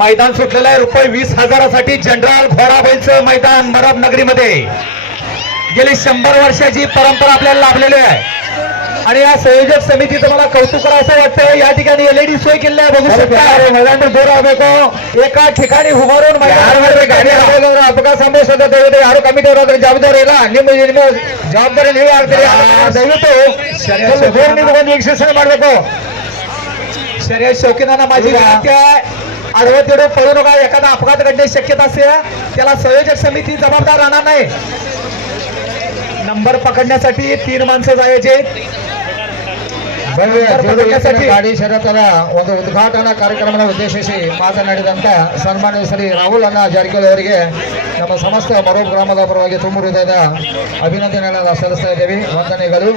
मैदान सुटलेलं आहे रुपये 20,000साठी जनरल घोडाबैलचं मैदान मरब नगरीमध्ये. गेली 100 वर्षाची परंपरा आपल्याला लाभलेली आहे आणि या संयोजक समितीचं मला कौतुक करावं वाटतं. या ठिकाणी एलईडी सोय केली आहे, बघू शकता. मैदान दूर ಆಗಬೇಕು एका ठिकाणी उभारून ಗಾಡಿ ಅಪಘಾತ ಸಂಭವಿಸುತ್ತದೆ. ಯಾರು ಕಮಿಟಿ ಅವರಾದ್ರೆ ಜವಾಬ್ದಾರಿ ಇಲ್ಲ, ನಿಮ್ಮ ಜವಾಬ್ದಾರಿ ನೀವೇ ಆಗ್ತೀರಿ. ದಯವಿಟ್ಟು ನಿಂತ್ಕೊಂಡು ವೀಕ್ಷಣೆ ಮಾಡಬೇಕು. शर्यत शौकीनांना माझी विनंती आहे, आडवं तेवढं पळू नका. एखादा अपघात घडण्याची शक्यता असेल त्याला संयोजक समिती जबाबदार राहणार नाही. नंबर पकडण्यासाठी 3 माणसं जायचे. ಗಾಡಿ ಶರತ್ತರ ಒಂದು ಉದ್ಘಾಟನಾ ಕಾರ್ಯಕ್ರಮವನ್ನು ಉದ್ದೇಶಿಸಿ ಮಾತನಾಡಿದಂತ ಸನ್ಮಾನ್ಯ ಶ್ರೀ ರಾಹುಲ್ ಅಣ್ಣ ಜಾರಕಿಹೊಳಿ ಅವರಿಗೆ ನಮ್ಮ ಸಮಸ್ತ ಮರೂಬ್ ಗ್ರಾಮದ ಪರವಾಗಿ ತುಂಬ ಹೃದಯದ ಅಭಿನಂದನೆಗಳನ್ನು ಸಲ್ಲಿಸ್ತಾ ಇದ್ದೇವೆ. ವಂದನೆಗಳು.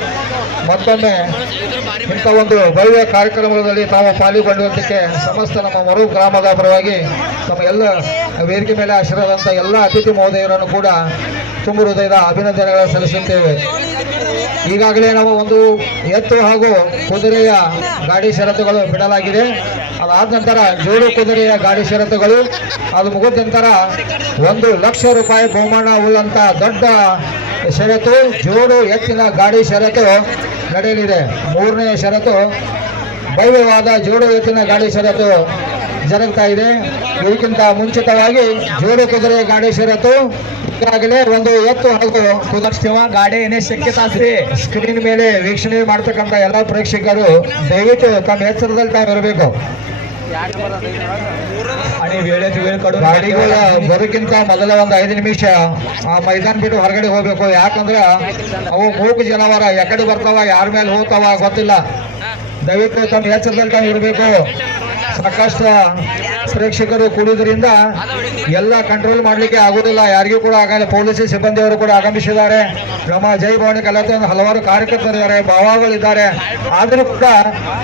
ಮತ್ತೊಮ್ಮೆ ಇಂಥ ಒಂದು ಭವ್ಯ ಕಾರ್ಯಕ್ರಮದಲ್ಲಿ ತಾವು ಪಾಲ್ಗೊಂಡಿದ್ದಕ್ಕೆ ಸಮಸ್ತ ನಮ್ಮ ಮರೂಬ್ ಗ್ರಾಮದ ಪರವಾಗಿ ನಮ್ಮ ಎಲ್ಲ ವೇದಿಕೆ ಮೇಲೆ ಆಶೀರ್ವಾದಂಥ ಎಲ್ಲ ಅತಿಥಿ ಮಹೋದಯರನ್ನು ಕೂಡ ತುಂಬ ಹೃದಯದ ಅಭಿನಂದನೆಗಳನ್ನು ಸಲ್ಲಿಸುತ್ತೇವೆ. ಈಗಾಗಲೇ ನಾವು ಒಂದು ಎತ್ತು ಹಾಗೂ ಕುದುರೆಯ ಗಾಡಿ ಷರತ್ತುಗಳು ಬಿಡಲಾಗಿದೆ. ಅದಾದ ನಂತರ ಜೋಡು ಕುದುರೆಯ ಗಾಡಿ ಷರತ್ತುಗಳು, ಅದು ಮುಗಿದ ನಂತರ 1 ಲಕ್ಷ ರೂಪಾಯಿ ಬಹುಮಾನ ಉಳ್ಳಂತ ದೊಡ್ಡ ಷರತ್ತು ಜೋಡು ಎತ್ತಿನ ಗಾಡಿ ಷರತ್ತು ನಡೆಯಲಿದೆ. 3ನೇ ಷರತ್ತು ಭವ್ಯವಾದ ಜೋಡು ಎತ್ತಿನ ಗಾಡಿ ಷರತ್ತು ಜರುಗ್ತಾ ಇದೆ. ಇದಕ್ಕಿಂತ ಮುಂಚಿತವಾಗಿ ಜೋಡು ಕುದುರೆ ಗಾಡಿ ಷರತ್ತು ಈಗಾಗಲೇ ಒಂದು ಎತ್ತು ಹಾಗೂ ಕುದುರೆ ಗಾಡಿ ಏನೇ ಶಕ್ಯತಾ असते. ಸ್ಕ್ರೀನ್ ಮೇಲೆ ವೀಕ್ಷಣೆ ಮಾಡ್ತಕ್ಕಂಥ ಎಲ್ಲ ಪ್ರೇಕ್ಷಕರು ದಯವಿಟ್ಟು ತಮ್ಮ ಎಚ್ಚರದಲ್ಲಿ ತಾವು ಇರಬೇಕು. आणि वेळेत वेळ काढून ಗಾಡಿಗಳ ಬರೋಕ್ಕಿಂತ ಮೊದಲ ಒಂದು 5 ನಿಮಿಷ ಆ ಮೈದಾನ ಬಿಟ್ಟು ಹೊರಗಡೆ ಹೋಗ್ಬೇಕು. ಯಾಕಂದ್ರೆ ಅವು ಮೂಗು ಜನವಾರ ಎಕಡೆ ಬರ್ತಾವ, ಯಾರ ಮೇಲೆ ಹೋಗ್ತಾವ ಗೊತ್ತಿಲ್ಲ. ದಯವಿಟ್ಟು ತಮ್ಮ ಎಚ್ಚರದಲ್ಲಿ ತಾವು ಇರಬೇಕು. ಸಾಕಷ್ಟು ಪ್ರೇಕ್ಷಕರು ಕೂಡುವುದರಿಂದ ಎಲ್ಲ ಕಂಟ್ರೋಲ್ ಮಾಡಲಿಕ್ಕೆ ಆಗುವುದಿಲ್ಲ, ಯಾರಿಗೂ ಕೂಡ ಆಗಲ್ಲ. ಪೊಲೀಸ್ ಸಿಬ್ಬಂದಿಯವರು ಕೂಡ ಆಗಮಿಸಿದ್ದಾರೆ. ನಮ್ಮ ಜೈ ಭವಾನಿ ಕಲಾತ ಹಲವಾರು ಕಾರ್ಯಕರ್ತರಿದ್ದಾರೆ, ಭಾವಗಳಿದ್ದಾರೆ. ಆದರೂ ಕೂಡ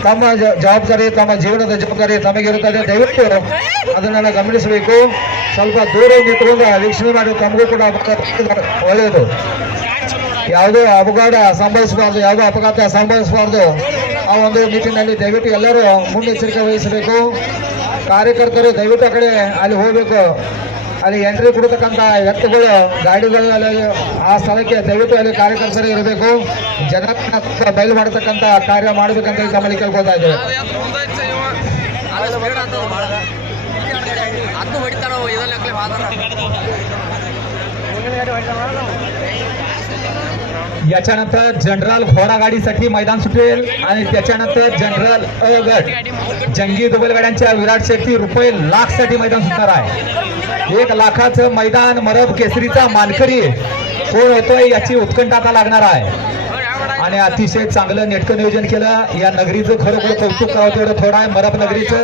ತಮ್ಮ ಜವಾಬ್ದಾರಿ, ತಮ್ಮ ಜೀವನದ ಜವಾಬ್ದಾರಿ ತಮಗಿರುತ್ತದೆ. ದಯವಿಟ್ಟು ಅದನ್ನೆಲ್ಲ ಗಮನಿಸಬೇಕು. ಸ್ವಲ್ಪ ದೂರ ನಿಂತುಕೊಂಡು ವೀಕ್ಷಣೆ ಮಾಡಿ, ತಮಗೂ ಕೂಡ ಒಳ್ಳೆಯದು. ಯಾವುದೋ ಅಪಘಾತ ಸಂಭವಿಸಬಾರ್ದು, ಯಾವುದೋ ಅಪಘಾತ ಸಂಭವಿಸಬಾರ್ದು. ಆ ಒಂದು ನಿಟ್ಟಿನಲ್ಲಿ ದಯವಿಟ್ಟು ಎಲ್ಲರೂ ಮುನ್ನೆಚ್ಚರಿಕೆ ವಹಿಸಬೇಕು. ಕಾರ್ಯಕರ್ತರು ದಯವಿಟ್ಟು ಆ ಕಡೆ ಅಲ್ಲಿ ಹೋಗಬೇಕು. ಅಲ್ಲಿ ಎಂಟ್ರಿ ಕೊಡತಕ್ಕಂಥ ವ್ಯಕ್ತಿಗಳು ಗಾಡಿಗಳಲ್ಲಿ ಆ ಸ್ಥಳಕ್ಕೆ ದಯವಿಟ್ಟು ಅಲ್ಲಿ ಕಾರ್ಯಕರ್ತರು ಇರಬೇಕು. ಜನರನ್ನ ಬಯಲು ಮಾಡತಕ್ಕಂಥ ಕಾರ್ಯ ಮಾಡಬೇಕಂತ ತಮ್ಮಲ್ಲಿ ಕೇಳ್ಕೊಳ್ತಾ ಇದ್ದೇವೆ. याच्यानंतर जनरल घोडा गाडीसाठी मैदान सुटेल आणि त्याच्यानंतर जनरल अ गट जंगी दुबल गाड्यांच्या विराट शेट्टी रुपये लाखसाठी मैदान सुटणार आहे. 1 लाखाचं मैदान मरब केसरीचा मानकरी कोण होतोय याची उत्कंठा आता लागणार आहे. आणि अतिशय चांगलं नेटकं नियोजन केलं. या नगरीचं खरोखर कौतुक करावं तेवढं थोडं आहे. मरब नगरीचं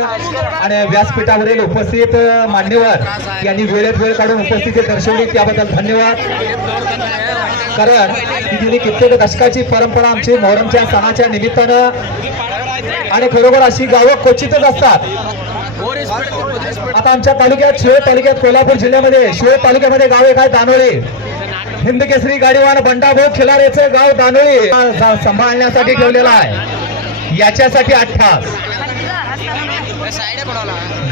आणि व्यासपीठावरील उपस्थित मान्यवर यांनी वेळेत वेळ काढून उपस्थिती दर्शवली, त्याबद्दल धन्यवाद. कारण ही गेली कित्येक दशकाची परंपरा आमची मोहरमच्या सणाच्या निमित्तानं, आणि खरोखर अशी गावं क्वचितच असतात. आता आमच्या तालुक्यात, शिळे तालुक्यात, कोल्हापूर जिल्ह्यामध्ये शिळे तालुक्यामध्ये गाव एक आहे दानोळी. हिंद केसरी गाडीवान बंडाभाऊ खिलारेचं गाव दानोळी सांभाळण्यासाठी ठेवलेलं आहे. याच्यासाठी 8 तास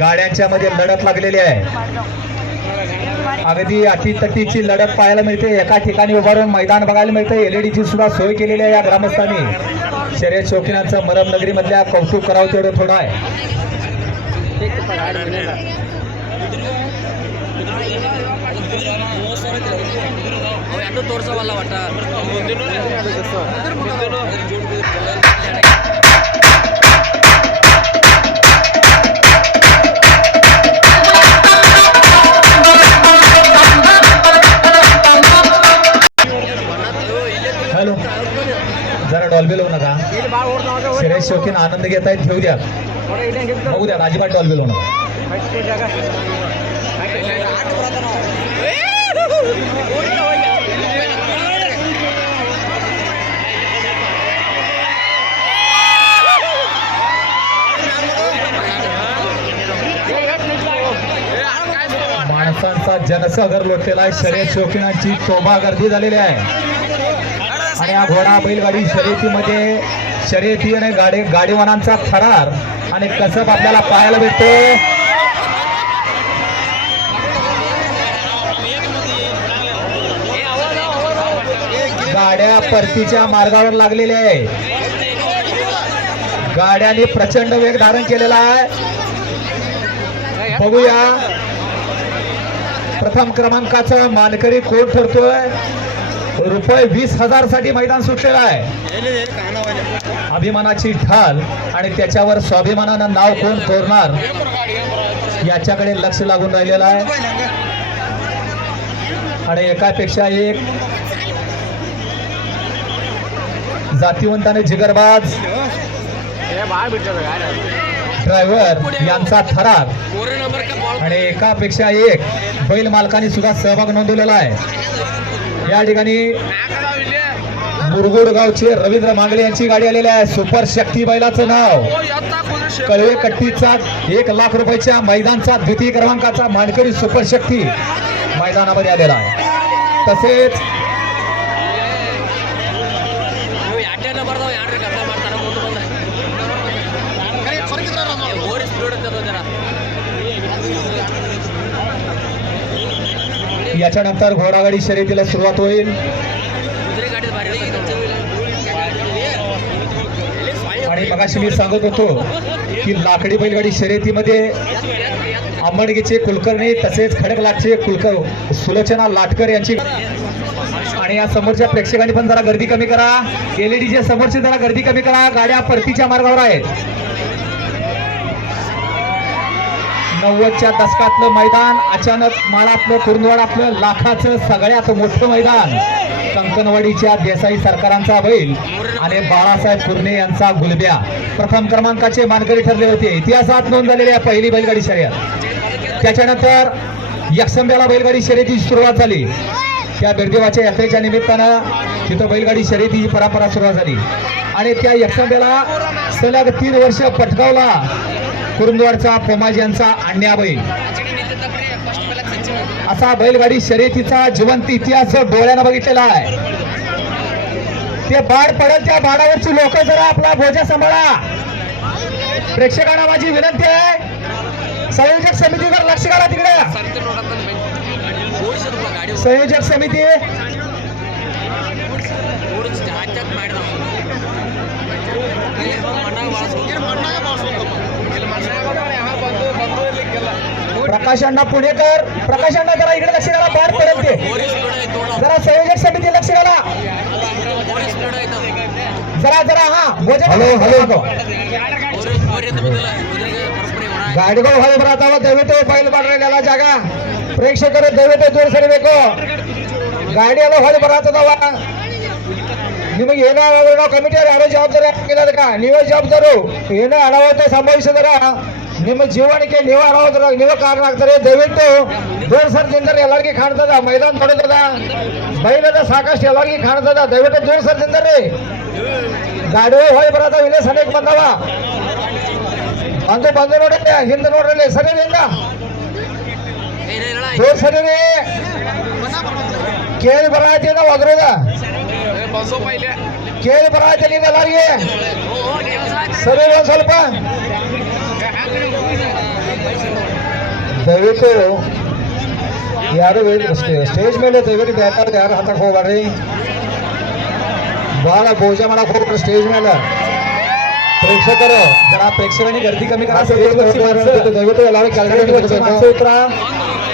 गाड्यांच्या मध्ये लढत लागलेली आहे. अगदी अटीतटीची लढत पाहायला मिळते. एका ठिकाणी उभारून मैदान बघायला मिळते. एलईडीची सुद्धा सोय केलेली आहे या ग्रामस्थांनी. शर्यत शौकीनांचं मरब नगरी मधल्या कौतुक करावं तेवढं थोडं आहे. हॅलो, जरा डॉल्बी लावू नका. शर्यत शौकीन आनंद घेत आहेत, घेऊ द्या, बघू द्या. अजिबात डॉल्बी लावू नका. माणसांचा जनसागर लोटलेला आहे. शर्यत शौकीनांची तोबा गर्दी झालेली आहे. आणि या घोडा बैलगाडी शर्यतीमध्ये शर्यती आणि गाडीवानांचा थरार आणि आणि कसब आपल्याला पाहायला भेटतो. गाड्या परतीच्या मार्गावर लागलेल्या आहे. गाड्यांनी प्रचंड वेग धारण केलेला आहे. बघूया प्रथम क्रमांकाचा मानकरी कोण ठरतोय. रुपये 20,000 साठी मैदान सुटलेलं आहे. अभिमानाची ढाल आणि त्याच्यावर स्वाभिमानानं नाव कोण तोरणार याच्याकडे लक्ष लागून राहिलेलं आहे. आणि एकापेक्षा एक जातीवंताने जिगरबाज ड्रायव्हर यांचा थरार आणि एकापेक्षा एक बैल मालकांनी सुद्धा सहभाग नोंदवलेला आहे. या ठिकाणी मुरगुड गावचे रवींद्र मांगले यांची गाडी आलेली आहे. सुपर शक्ती बैलाचं नाव. कळवे कट्टीचा 1 लाख रुपयाच्या मैदानचा द्वितीय क्रमांकाचा मानकरी सुपर शक्ती मैदानामध्ये आलेला आहे. तसेच याच्यानंतर घोडागाडी शर्यतीला सुरुवात होईल. आणि मगाशी मी सांगत होतो की लाकडी बैलगाडी शर्यतीमध्ये आंबडगेचे कुलकर्णी तसेच खडकलाटचे कुलकर सुलोचना लाटकर यांची. आणि या समोरच्या प्रेक्षकांनी पण जरा गर्दी कमी करा. एलईडीच्या समोरची जरा गर्दी कमी करा. गाड्या परतीच्या मार्गावर आहेत. 90च्या दशकातलं मैदान अचानक माळातलं कुरुंदवाडातलं लाखाचं सगळ्यात मोठं मैदान. कंकणवाडीच्या देसाई सरकारांचा बैल आणि बाळासाहेब कुर्णे यांचा गुलब्या प्रथम क्रमांकाचे मानकरी ठरले होते. इतिहासात नोंद झालेली आहे पहिली बैलगाडी शर्यत. त्याच्यानंतर यक्षंब्याला बैलगाडी शर्यतीची सुरुवात झाली. त्या बिरदेवाच्या यात्रेच्या निमित्तानं तिथं बैलगाडी शर्यतीची परंपरा सुरुवात झाली. आणि त्या यक्षंब्याला सलग 3 वर्ष पटकावला कुरुंदवाडचा पोमाजी यांचा अन्या बैल. असा बैलगाडी शर्यतीचा जिवंत इतिहास डोळ्यानं बघितलेला आहे. ते बाड पडेल त्या बाडावरची लोक जरा आपला बोजा सांभाळा. प्रेक्षकांना माझी विनंती आहे. संयोजक समिती जर लक्ष घाला तिकडे. संयोजक समिती प्रकाश अण्णा पुणेकर. प्रकाश अण्णा जरा इकडे लक्ष घाला. बाहेर पडेल ते. जरा संयोजक समिती लक्ष घाला. जरा हा हॅलो हॅलो गाडीगो हवे बरातावा ದಯವಿಟ್ಟು ಫೈಲ್ ಮಾಡ್ರಲ್ಲ ಜಾಗ ಪ್ರೇಕ್ಷಕರು ದಯವಿಟ್ಟು ತೋರಿಸಬೇಕು. ಗಾಡಿಯಲ್ಲ ಹೊಳೆ ಬರಾತದವ. ನಿಮಗೆ ಏನಾದರೂ ನಾವು ಕಮಿಟಿಯವರು ಯಾರೋ ಜವಾಬ್ದಾರಿ ಹಾಕಿಲ್ಲ ಅದಕ್ಕೆ ನೀವೇ ಜವಾಬ್ದಾರು. ಏನೋ ಅನಾಹುತ ಸಂಭವಿಸಿದ್ರ ನಿಮ್ಮ ಜೀವನಕ್ಕೆ ನೀವೇ ಅನಾಹುತ ನೀವೇ ಕಾರಣ ಆಗ್ತಾರೆ. ದಯವಿಟ್ಟು ದೂರ ಸರ್ದಿಂದರೆ ಎಲ್ಲರಿಗೂ ಕಾಣ್ತದ. ಮೈದಾನ ತೊಡತದ ಬೈಲದ ಸಾಕಷ್ಟು ಎಲ್ಲರಿಗೂ ಕಾಣ್ತದ. ದಯವಿಟ್ಟು ದೂರ ಸರ್ದಿಂದರಿ ಗಾಡಿ ಹೊಳೆ ಬರಾತಾವ. ಇಲ್ಲೇ ಸನಿಕ್ ಬಂದವ ಬಂದು ನೋಡಿ ಹಿಂದೆ ನೋಡ್ರಿ. ಸರಿ ಹಿಂದ ದೂರ ಸರಿ ಕೇಳಿ ಬರತ್ತೀನ ಒದ್ರದ ಕೇಳಿ ಬರತ್ತೀನಿ ಎಲ್ಲರಿಗೆ. ಸರಿ ಒಂದ್ ಸ್ವಲ್ಪ ದಯವಿಟ್ಟು ಯಾರು ಸ್ಟೇಜ್ ಮೇಲೆ ದಯವಿಟ್ಟು ಬೇಕಾದ್ರೆ ಯಾರು ಹತ್ತಕ್ಕೆ ಹೋಗ್ಬೇಡ್ರಿ. ಬಹಳ ಭೋಜ ಮಾಡಕ್ ಹೋಗ್ಬಿಟ್ರಿ ಸ್ಟೇಜ್ ಮೇಲೆ. प्रेक्षकर जरा प्रेक्षकांनी गर्दी कमी करा. दयविಟ್ಟು ಎಲ್ಲರೂ ಕೆಳಗಡೆ माणसं उतरा.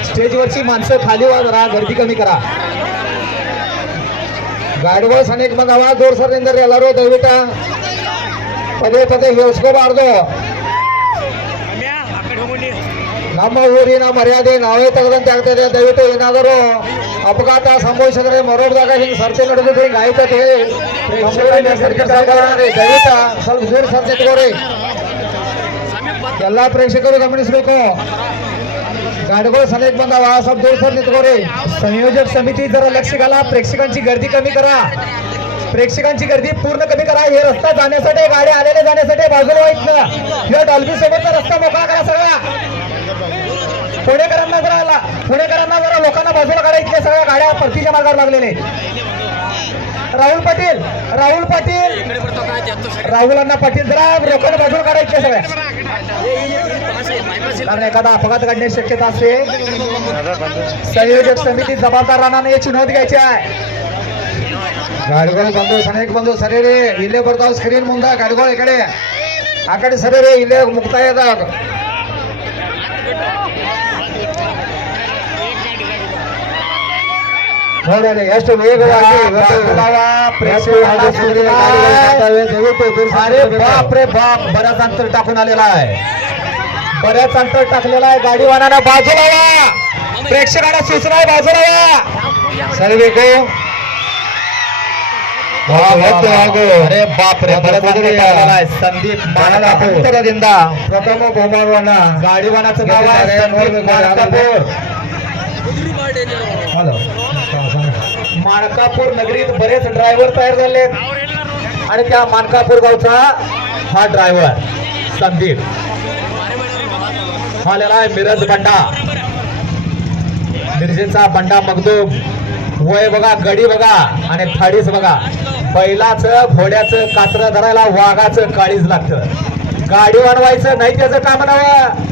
स्टेजवरची माणसं खाली वा. जरा गर्दी कमी करा. ಗಾಡಿಗಳು ಸನಿಕ್ ಬಂದವ. ದೂರ ಸರ್ದಿಂದರಿ ಎಲ್ಲರೂ ದಯವಿಟ್ಟು ಪದೇ ಪದೇ ಹೇಳ್ಸ್ಕೋಬಾರ್ದು. ನಮ್ಮ ಊರಿನ ಮರ್ಯಾದೆ ನಾವೇ ತೆಗೆದಂತೆ ಆಗ್ತದೆ. ದಯವಿಟ್ಟು ಏನಾದರೂ ಅಪಘಾತ ಸಂಭವಿಸಿದ್ರೆ ಮರೋಬ್ದಾಗ ಹಿಂಗೆ ಸರ್ತಿ ನಡೆದಿದ್ದು ಹಿಂಗೆ ಆಯ್ತು ಅಂತ ಹೇಳಿ ದಯವಿಟ್ಟು ಸ್ವಲ್ಪ ದೂರ ಸರ್ತಿ ಇಟ್ಕೋರಿ. ಎಲ್ಲ ಪ್ರೇಕ್ಷಕರು ಗಮನಿಸಬೇಕು. ಗಾಡಿಗಳು ಸನಿಕ್ ಬಂದಾವ. ಸ್ವಲ್ಪ ದೂರ ಸರ್ ನಿಂತ್ಕೋರಿ. संयोजक समिती जरा लक्ष घाला. प्रेक्षकांची गर्दी कमी करा. प्रेक्षकांची गर्दी पूर्ण कमी करा. हे रस्ता जाण्यासाठी गाड्या आलेल्या जाण्यासाठी बाजूला व्हायच ना. या डॉल्बी सोबतचा रस्ता मोकळा करा सगळा. पुणेकरांना जरा लोकांना बाजूला काढा. इथल्या सगळ्या गाड्या परतीच्या मार्गावर लागलेले. राहुल पाटील राहुल अण्णा पाटील जरा लोकांना बाजूला काढा. इथल्या सगळ्या कारण एखादा अपघात घडण्याची शक्यता असते. संयोजक समिती जबाबदार राहणार याची नोंद घ्यायची आहे. ಗಾಡಿಗಳು ಬಂದು ಸನೇಕ ಬಂದು ಸರಿ ರೀ ಇಲ್ಲೇ ಬರ್ತಾವ ಸ್ಕ್ರೀನ್ ಮುಂದೆ ಗಾಡಿಗಳು ಈ ಕಡೆ ಆ ಕಡೆ ಸರಿ ರೀ ಇಲ್ಲೇ ಮುಕ್ತಾಯದ ನೋಡ್ರಿ ಎಷ್ಟು ವೇಗವಾಗಿ अरे बाप रे बाप, बऱ्याच अंतर टाकून आलेला आहे. बऱ्याच अंतर टाकलेला आहे. गाडीवानाला बाजूला व्हा. प्रेक्षकांना सूचना आहे, बाजूला व्हा. ಸರಿಬೇಕು अरे बाप रे, बऱ्याच अंतर टाकलेला आहे. संदीप मानकापूर ಅಂತರದಿಂದ ಪ್ರಥಮ ಬಹುಮಾನವನ್ನ गाडीवानाचं नाव आहे संदीप मानकापूर. ಹಲೋ मानकापूर नगरीत बरेच ड्रायव्हर तयार झाले आणि त्या मानकापूर गावचा हा ड्रायव्हर संदीप हा आलेला आहे. मिरज बंडा, मिरजेचा बंडा मगदूम. वय बघा, गडी बघा आणि थाळीच बघा. बैलाचं घोड्याचं कात्र धरायला वाघाचं काळीज लागतं. गाडी वाढवायचं नाही त्याचं काम नव्हतं.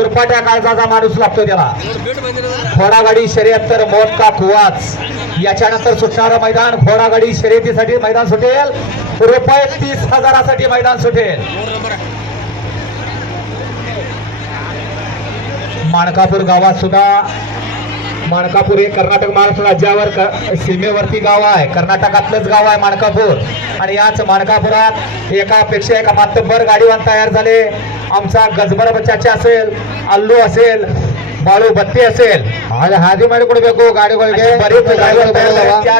उरपाट्या काळजाचा माणूस लागतो त्याला. घोडागाडी शर्यत तर मौत का कुवाच. याच्यानंतर सुटणारं मैदान घोडागाडी शर्यतीसाठी मैदान सुटेल. रुपये 30,000साठी मैदान सुटेल. माणकापूर गावात सुद्धा, माणकापूर हे कर्नाटक महाराष्ट्र राज्यावर सीमेवरती गाव आहे. कर्नाटकातलंच गाव आहे माणकापूर. आणि याच माणकापुरात एकापेक्षा एक मातब्बर गाडीवान तयार झाले. आमचा गजबर बच्चाचे असेल, अल्लू असेल, बाळू बत्ती असेल, ಹಾದಿ ಮಾಡಿ ಕೊಡಬೇಕು ಗಾಡಿಗಳಿಗೆ बरेच ड्रायव्हर तयार झाले. त्या